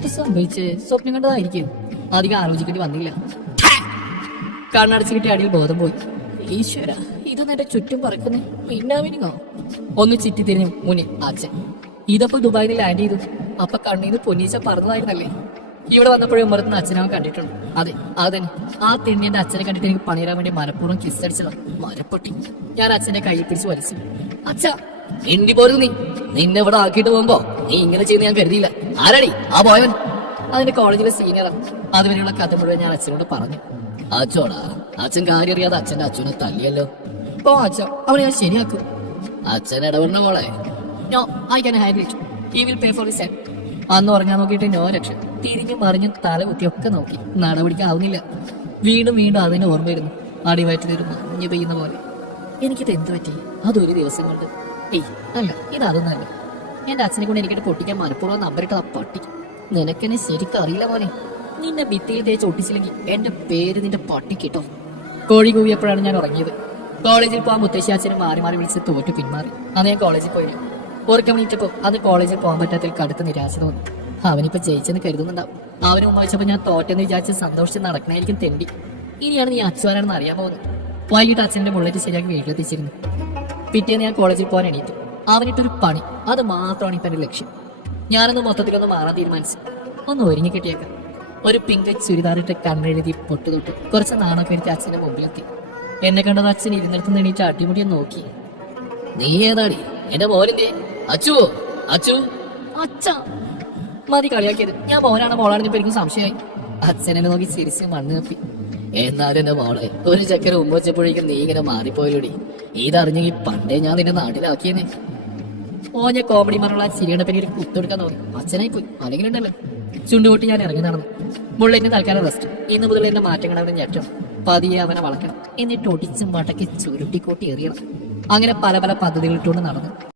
എന്തൊക്കെ സംഭവിച്ച് സ്വപ്നം കണ്ടതായിരിക്കും. അധികം ആലോചിക്കേണ്ടി വന്നില്ല. കണ്ണടച്ച് കിട്ടിയ അടിയിൽ ബോധം പോയി. ഈശ്വര, ഇതൊന്നും എന്റെ ചുറ്റും പറക്കുന്നേ മിന്നാമിനിങ്ങോ? ഒന്ന് ചുറ്റി തിരിഞ്ഞു മുന്നിൽ അച്ഛൻ. ഇതപ്പോ ദുബായിൽ ലാൻഡ് ചെയ്തു. അപ്പൊ കണ്ണീന്ന് പൊന്നീച്ച പറഞ്ഞതായിരുന്നല്ലേ? ഇവിടെ വന്നപ്പോഴും ഉമ്മറത്തുനിന്ന് അച്ഛനെ കണ്ടിട്ടുണ്ട്. അതെ, അതന്നെ. ആ തെണ്ണിന്റെ അച്ഛനെ കണ്ടിട്ട് എനിക്ക് പണിയിടാൻ വേണ്ടി മനഃപൂർവ്വം കിസ് അടിച്ചതാ. മരപ്പൊട്ടി. ഞാൻ അച്ഛന്റെ കയ്യിൽ പിടിച്ച് വലിച്ചു. അച്ഛാ, എണ്ടി പോരുന്നു നീ. നിന്നെ ഇവിടെ ആക്കിയിട്ട് പോകുമ്പോ നീ ഇങ്ങനെ ചെയ്യുന്ന ഞാൻ കരുതിയില്ല. ആരാടി ആ പോയവൻ? അതിന്റെ കോളേജിലെ സീനിയറാ. അതുവരെയുള്ള കഥ മുഴുവൻ ഞാൻ അച്ഛനോട് പറഞ്ഞു. അച്ഛോടാ, അച്ഛൻ കാര്യം അറിയാതെ അച്ഛന്റെ അച്ഛനെ തല്ലിയല്ലോ. ഓ അച്ഛ, അവനെ ഞാൻ ശരിയാക്കും. അച്ഛൻ ഇടപെടണ മോളെ. No, I can handle it. He will pay for his head. അന്ന് ഉറങ്ങാൻ നോക്കിയിട്ട് നോ രക്ഷ. തിരിഞ്ഞും മറിഞ്ഞും തല കുത്തിയൊക്കെ നോക്കി. നടപടിക്കാവുന്നില്ല. വീണ്ടും വീണ്ടും അതിനെ ഓർമ്മ വരുന്നു. അടിവയറ്റിലൊരു മഞ്ഞ് പെയ്യുന്ന പോലെ. എനിക്കിത് എന്ത് പറ്റി? അതൊരു ദിവസം കൊണ്ട്. ഏയ് അല്ല, ഇതൊന്നല്ല. എന്റെ അച്ഛനെ കൊണ്ട് എനിക്കിട്ട് പൊട്ടിക്കാൻ മനഃപൂർവ്വം നമ്പറിട്ടത് ആ പട്ടി. നിനക്കെന്നെ ശരിക്കും അറിയില്ല മോനെ. നിന്നെ ഭിത്തിയിൽ തേച്ച് ഒട്ടിച്ചില്ലെങ്കിൽ എന്റെ പേര് നിന്റെ പട്ടി കിട്ടോ. കോഴി കൂവിയപ്പോഴാണ് ഞാൻ ഉറങ്ങിയത്. കോളേജിൽ പോകാൻ മുത്തശ്ശി അച്ഛനെ മാറി മാറി വിളിച്ച് തോറ്റു പിന്മാറി. അന്ന് ഞാൻ കോളേജിൽ പോയി. ഉറക്കമണിച്ചപ്പോ അത് കോളേജിൽ പോകാൻ പറ്റാത്തതിൽ കടുത്ത നിരാശ തോന്നി. അവനിപ്പോ ജയിച്ചെന്ന് കരുതുന്നുണ്ടാവും. അവന് മുമ്പ് വെച്ചപ്പോ ഞാൻ തോറ്റെന്ന് വിചാരിച്ച് സന്തോഷിച്ച് നടക്കണായിരിക്കും തെണ്ടി. ഇനിയാണ് നീ അച്ഛനാണെന്ന് അറിയാൻ പോകുന്നത്. വൈകിട്ട് അച്ഛന്റെ ബുള്ളറ്റ് ശരിയാക്കി വീട്ടിലെത്തിച്ചിരുന്നു. പിറ്റേന്ന് ഞാൻ കോളേജിൽ പോകാൻ എണീറ്റു. അവനിട്ടൊരു പണി, അത് മാത്രമാണ് ഇപ്പൊ എന്റെ ലക്ഷ്യം. ഞാനൊന്ന് മൊത്തത്തിലൊന്ന് മാറാൻ തീരുമാനിച്ചു. ഒന്ന് ഒരുങ്ങി കിട്ടിയേക്കാം. ഒരു പിങ്ക് ചുരിദാറിട്ട് കണ്ണെഴുതി പൊട്ടുതൊട്ടു കുറച്ച് നാണൊക്കെ എടുത്ത് അച്ഛന്റെ മുമ്പിലെത്തി. എന്നെ കണ്ടത് അച്ഛൻ ഇരുന്നിടത്തുനിന്ന് എണീറ്റ് അടിമുടിയെ നോക്കി. നീ ഏതാടി? എന്റെ മോനെന്തേ? അച്ചുവോ? അച്ചു അച്ഛ. മതി കളിയാക്കിയത്. ഞാൻ മോനാണ് മോളാണെന്ന് എനിക്ക് സംശയമായി. അച്ഛനെ നോക്കി ചിരിച്ച് മണ്ണ് കപ്പി. എന്നാലും എന്റെ മോളെ, ഒരു ചക്കര ഉമ്മ വെച്ചപ്പോഴേക്കും നീ ഇങ്ങനെ മാറിപ്പോയല്ലോടി. ഇതറിഞ്ഞെങ്കിൽ പണ്ടേ ഞാൻ നിന്റെ നാട്ടിലാക്കിയേനെ. ഓഞ്ഞ കോമഡി മറുള്ള ചിരിയുടെ പേരിൽ കുത്തെടുക്കാൻ തോന്നി. അച്ഛനായി പോയി. അല്ലെങ്കിൽ ഉണ്ടല്ലോ. ചുണ്ടുകൂട്ടി ഞാൻ ഇറങ്ങി നടന്നു. ബുള്ളറ്റിന് തൽക്കാലം റെസ്റ്റ്. ഇന്ന് മുതൽ എന്റെ മാറ്റങ്ങൾ അവനെ ഞെട്ടണം. പതിയെ അവനെ വളക്കണം. എന്നിട്ട് ഒടിച്ചും വടക്കി ചുരുട്ടിക്കൂട്ടി എറിയണം. അങ്ങനെ പല പല പദ്ധതികൾ ഇട്ടുകൊണ്ട് നടന്നു.